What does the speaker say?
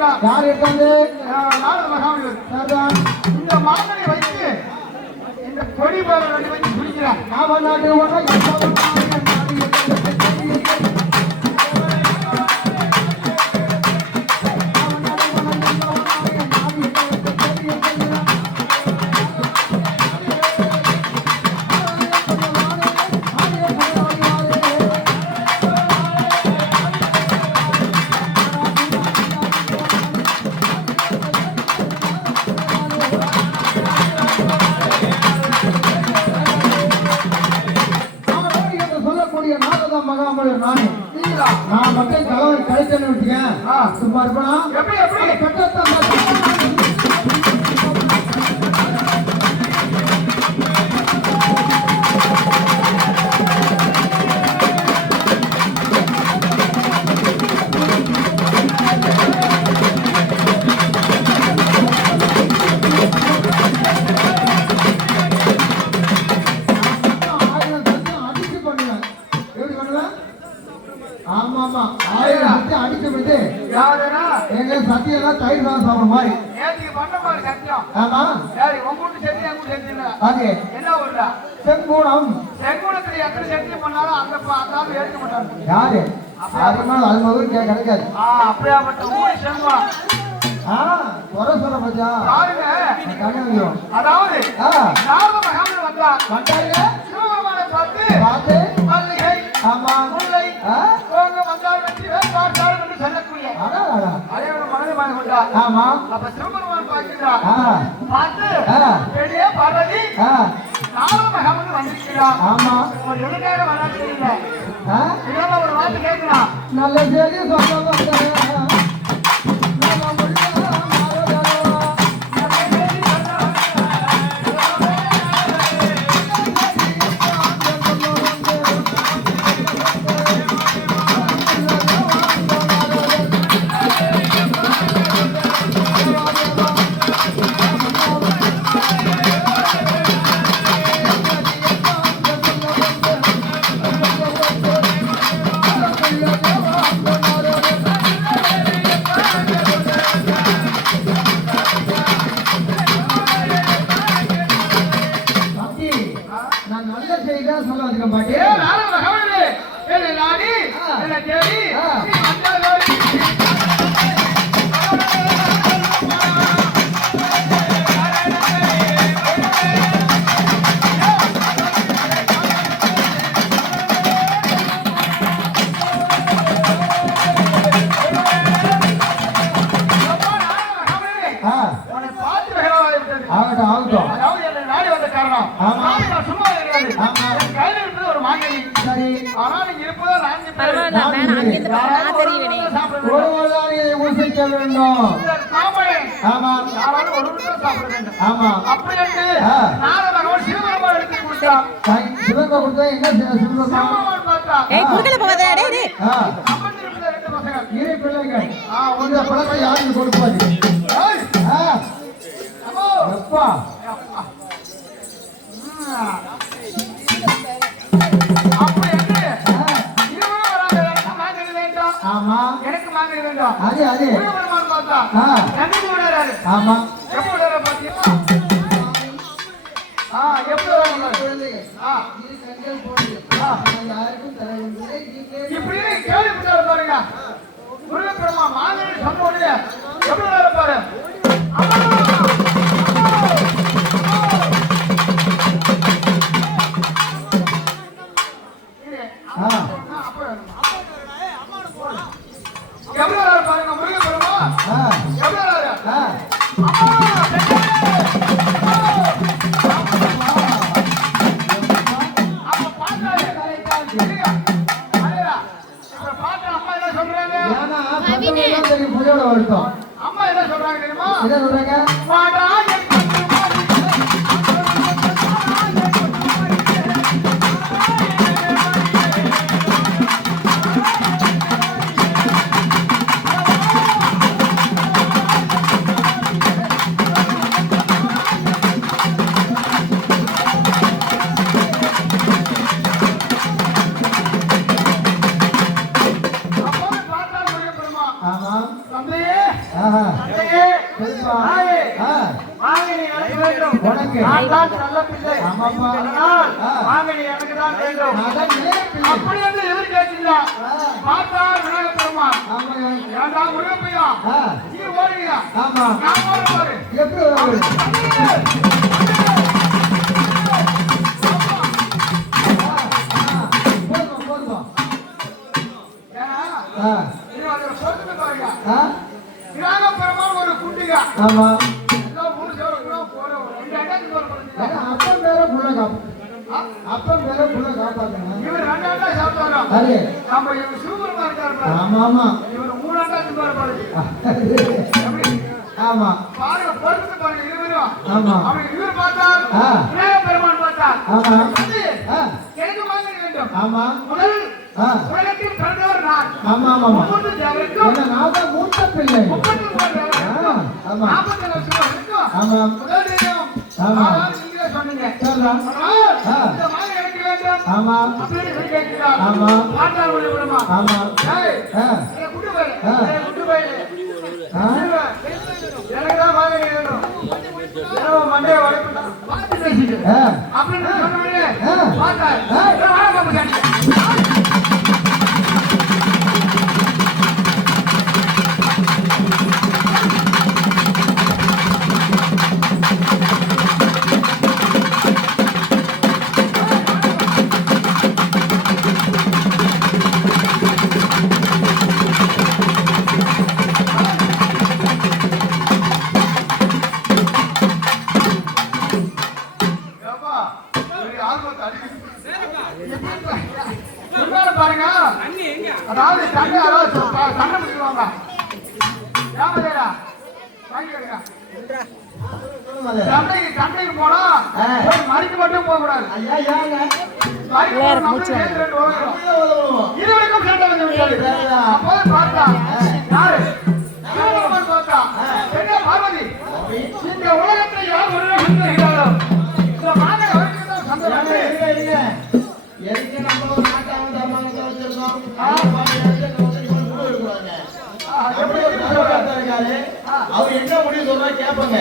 யார் இருக்காங்க? நாரத மகாமுனிவர். இந்த மாமனை வைத்து இந்த கொடி போல வச்சு குடிக்கிறார். நாடு நான் மட்டும் கலவரை கழிச்சேன்னு விட்டீங்க சும்மா இருப்பேன். சத்தியெல்லாம் தயிர் தான் சாப்பிட மாதிரி செங்கூடம் யாரு அது கிடைக்காது. குறை சொல்ல பச்சா அதாவது பார்த்து ஆமா ஆமா அப்ப சிவபெருமான் பார்த்து பெரிய பார்வதி நாரத மகாமுனி வந்திருக்கிறார். ஆமா எதுக்காக வராது ஒரு வார்த்தை கேட்கிறான். நல்ல செய்தி சொல்ல எனக்கு மாங்கனி வேண்டாம். அதே அதே ஆமா இப்படி கேள்விப்பட்டாரு பாருங்க. முருகப்பெருமா மாங்கனி சொன்ன எவ்வளவு நேரம் பாரு. எவ்வளவு நேரம் பாருங்க முருகப்பெருமா எவ்வளவு நேரம் அம்மா என்ன சொல்றாங்க தெரியுமா? என்ன சொல்றாங்க? உனக்கு நான் தான் நல்ல பிள்ளை. ஆமாப்பா. அதனால் ஆ. மாங்கனி எனக்கு தான் வேண்டும். நான் தான் இளைய பிள்ளை. அப்படி என்று எதிர் கேட்கிறா. ஆ. பார்த்தா விநாயகப் பெருமான். ஆமாங்க. ஏண்டா முருகப்பையா, ஆ. நீ ஓடுறியா? ஆமா. நான் ஓட பாரு. எப்படி வருது? போதும் போதும். ஏன்னா, ஆ. நீ அதுல சொல்லுங்க பாருங்க. ஆ. விநாயகப் பெருமான் ஒரு குட்டிகா. ஆமா. எல்லாம் ஊர் சேவலுக்குலாம் போற ஒரு 2 அண்டாக்கு போற குழந்தைங்க. ஏன்னா அப்பன் பேர புள்ள காப்பாத்து. அப்பன் பேர புள்ள காப்பாத்துங்க. இவர் 2 அண்டா சாப்பிட்டாரோ. அரே. நம்ம இவர் சிவபெருமான் இருக்காரு பாரு. ஆமா ஆமா. இவர் 3 அண்டா தின்பாரு பாரு. எப்படி? ஆமா. பாருங்க, பொறுத்து பாருங்க இருவரும். ஆமா. அவருக்கு இவர் பார்த்தா, ஆ. விநாயகப் பெருமான் பார்த்தா. ஆமா. வந்து, ஆ. எனக்கு மாங்கனி வேண்டும். ஆமா. முதல் ஆ. உலகத்தில் பிறந்தவர் நான். ஆமா ஆமா ஆமா. 30 தேவருக்கும் ஏன்னா நான் தான் மூத்த பிள்ளை. 33 தேவருக்கும் ஆமா. 40 லட்சம் ஆமா. முதல் தெய்வம். ஆமா. அதாவது நீங்களே சொன்னீங்க. சரிடா. ஆனால், ஆ. இந்த மாங்கனி எனக்கு வேண்டும். ஆமா. அப்படின்னு சொல்லி கேட்கிறார். ஆமா. பார்த்தா உள்ள விடுமா? ஆமா. ஏய், ஆ. ஏய், குட்டு போய். ஆ. ஏய், குட்டு போய். ஆ. எனக்கு தான் மாங்கனி வேணும். ஏதோ மண்டையை உடைப்புட்டா. பார்த்து பேசிட்டு. ஆ. அப்படின்னு சொன்ன உடனே ஆ. பார்த்தார். ஆ. ஏய், வாடா பாப்பா கேட்டு. ஏப்பா, ஒரு ஆர்வத்தை அடிக்குது. முன்னால பாருங்க. அதாவது சண்டை அதாவது சண்டை முடிச்சுவாங்க. ஏமாதேடா, வாங்கிக்கோங்க. சண்டைக்கு போனா ஆ. போய் மறிக்க மட்டும் போக கூடாது. ஐயா ஏங்க? மறிக்க போனா நம்மளும் சேர்த்து 2 ஓடுறோம். இருவருக்கும் சண்டை வந்து விட்டது. அப்போது பார்த்தா யாரு? சிவபெருமான் பார்த்தா. என்ன பார்வதி? இந்த உலகத்தை யார் ஒருவர் சந்திக்கிறாரோ, இந்த மாதம் வரைக்கும் தான் சண்டை ஏங்க, வந்து. இருங்க, இருங்க. எதுக்கு நம்ம ஒரு நாட்டாவும் தர்மாங்கத்தை வச்சிருக்கோம்? பாருங்க, வந்து இவன் கூட இருக்கக்கூடாதுங்க. எப்படி ஒரு தலைவராக இருக்காரு? அவர் என்ன முடிவு சொல்றா கேட்பாங்க.